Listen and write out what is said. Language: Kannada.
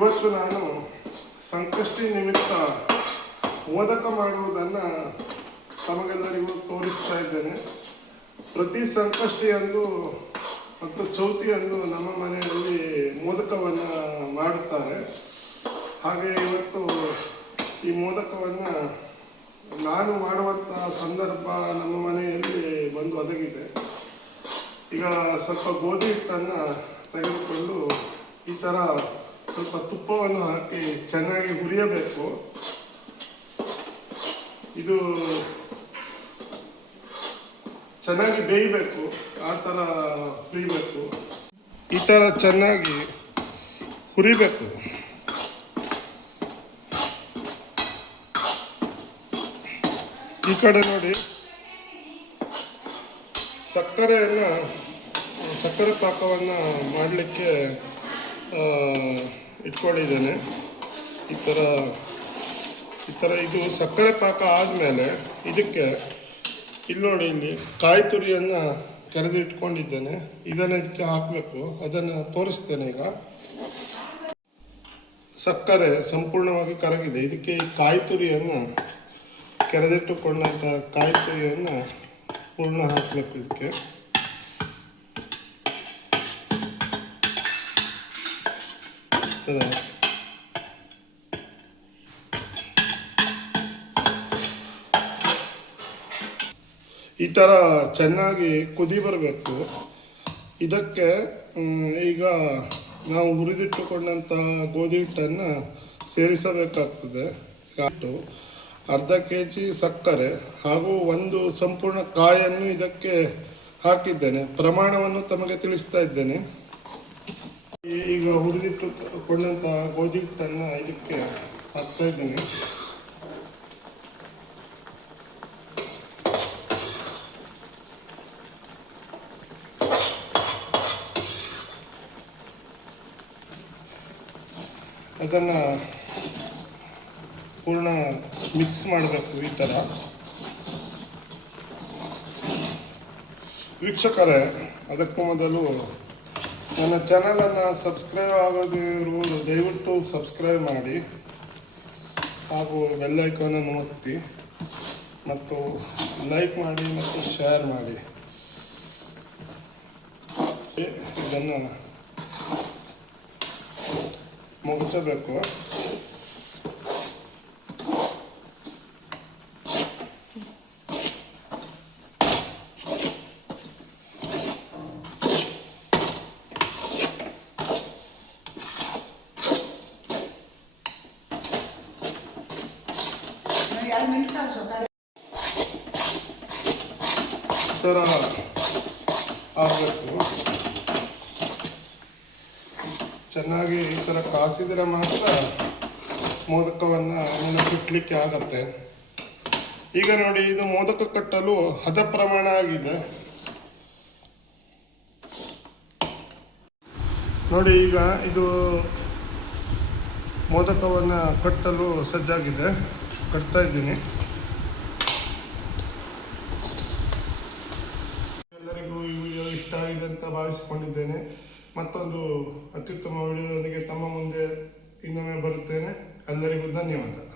ಇವತ್ತು ನಾನು ಸಂಕಷ್ಟಿ ನಿಮಿತ್ತ ಮೋದಕ ಮಾಡುವುದನ್ನು ತಮಗೆಲ್ಲರಿಗೂ ತೋರಿಸ್ತಾ ಇದ್ದೇನೆ. ಪ್ರತಿ ಸಂಕಷ್ಟಿಯಂದು ಮತ್ತು ಚೌತಿಯಂದು ನಮ್ಮ ಮನೆಯಲ್ಲಿ ಮೋದಕವನ್ನು ಮಾಡುತ್ತಾರೆ. ಹಾಗೆ ಇವತ್ತು ಈ ಮೋದಕವನ್ನು ನಾನು ಮಾಡುವಂಥ ಸಂದರ್ಭ ನಮ್ಮ ಮನೆಯಲ್ಲಿ ಬಂದು ಒದಗಿದೆ. ಈಗ ಸ್ವಲ್ಪ ಗೋಧಿ ಹಿಟ್ಟನ್ನು ತೆಗೆದುಕೊಂಡು ಈ ಥರ ಸ್ವಲ್ಪ ತುಪ್ಪವನ್ನು ಹಾಕಿ ಚೆನ್ನಾಗಿ ಹುರಿಯಬೇಕು. ಇದು ಚೆನ್ನಾಗಿ ಬೇಯಬೇಕು, ಆ ಥರ ಹುರಿಬೇಕು. ಈ ಥರ ಚೆನ್ನಾಗಿ ಹುರಿಬೇಕು. ಈ ಕಡೆ ನೋಡಿ, ಸಕ್ಕರೆ ಪಾಕವನ್ನು ಮಾಡಲಿಕ್ಕೆ ಇಟ್ಕೊಂಡಿದ್ದೇನೆ. ಈ ಥರ ಇದು ಸಕ್ಕರೆ ಪಾಕ ಆದಮೇಲೆ ಇದಕ್ಕೆ ಇಲ್ಲಿ ನೋಡಿ, ಇಲ್ಲಿ ಕಾಯಿ ತುರಿಯನ್ನು ಕರೆದು ಇಟ್ಕೊಂಡಿದ್ದೇನೆ. ಇದನ್ನು ಇದಕ್ಕೆ ಹಾಕಬೇಕು. ಅದನ್ನು ತೋರಿಸ್ತೇನೆ. ಈಗ ಸಕ್ಕರೆ ಸಂಪೂರ್ಣವಾಗಿ ಕರಗಿದೆ. ಇದಕ್ಕೆ ಈ ಕಾಯಿ ತುರಿಯನ್ನು ಕೆರೆದಿಟ್ಟುಕೊಂಡಂಥ ಕಾಯಿ ತುರಿಯನ್ನು ಪೂರ್ಣ ಹಾಕಬೇಕು. ಇದಕ್ಕೆ ಈ ಥರ ಚೆನ್ನಾಗಿ ಕುದಿ ಬರಬೇಕು. ಇದಕ್ಕೆ ಈಗ ನಾವು ಹುರಿದಿಟ್ಟುಕೊಂಡಂಥ ಗೋಧಿ ಹಿಟ್ಟನ್ನು ಸೇರಿಸಬೇಕಾಗ್ತದೆ. ಅರ್ಧ kg ಸಕ್ಕರೆ ಹಾಗೂ ಒಂದು ಸಂಪೂರ್ಣ ಕಾಯನ್ನು ಇದಕ್ಕೆ ಹಾಕಿದ್ದೇನೆ. ಪ್ರಮಾಣವನ್ನು ತಮಗೆ ತಿಳಿಸ್ತಾ ಇದ್ದೇನೆ. ಈಗ ಹುರಿದಿಟ್ಟುಕೊಂಡಂಥ ಗೋಧಿ ಹಿಟ್ಟನ್ನು ಇದಕ್ಕೆ ಹಾಕ್ತಾ ಇದ್ದೇನೆ. ಅದನ್ನು ಪೂರ್ಣ ಮಿಕ್ಸ್ ಮಾಡಬೇಕು. ಈ ಥರ ವೀಕ್ಷಕರೇ, ಅದಕ್ಕೂ ಮೊದಲು ನನ್ನ ಚಾನಲನ್ನು ಸಬ್ಸ್ಕ್ರೈಬ್ ಆಗದಿರುವುದು ದಯವಿಟ್ಟು ಸಬ್ಸ್ಕ್ರೈಬ್ ಮಾಡಿ ಹಾಗೂ ಬೆಲ್ ಐಕಾನನ್ನು ಒತ್ತಿ ಮತ್ತು ಲೈಕ್ ಮಾಡಿ ಮತ್ತು ಶೇರ್ ಮಾಡಿ. ಇದನ್ನು ಮುಗಿಸಬೇಕು. ಈ ಥರ ಆಗಬೇಕು. ಚೆನ್ನಾಗಿ ಈ ಥರ ಕಾಸಿದರೆ ಮಾತ್ರ ಮೋದಕವನ್ನು ನೆನಪಿಟ್ಲಿಕ್ಕೆ ಆಗತ್ತೆ. ಈಗ ನೋಡಿ, ಇದು ಮೋದಕ ಕಟ್ಟಲು ಹದ ಪ್ರಮಾಣ ಆಗಿದೆ. ನೋಡಿ, ಈಗ ಇದು ಮೋದಕವನ್ನು ಕಟ್ಟಲು ಸಜ್ಜಾಗಿದೆ. ಕಟ್ತಾ ಇದ್ದೀನಿ. ಎಲ್ಲರಿಗೂ ಈ ವಿಡಿಯೋ ಇಷ್ಟ ಆಗಿದೆ ಅಂತ ಭಾವಿಸಿಕೊಂಡಿದ್ದೇನೆ. ಮತ್ತೊಂದು ಅತ್ಯುತ್ತಮ ವಿಡಿಯೋದೊಂದಿಗೆ ತಮ್ಮ ಮುಂದೆ ಇನ್ನೊಮ್ಮೆ ಬರುತ್ತೇನೆ. ಎಲ್ಲರಿಗೂ ಧನ್ಯವಾದ.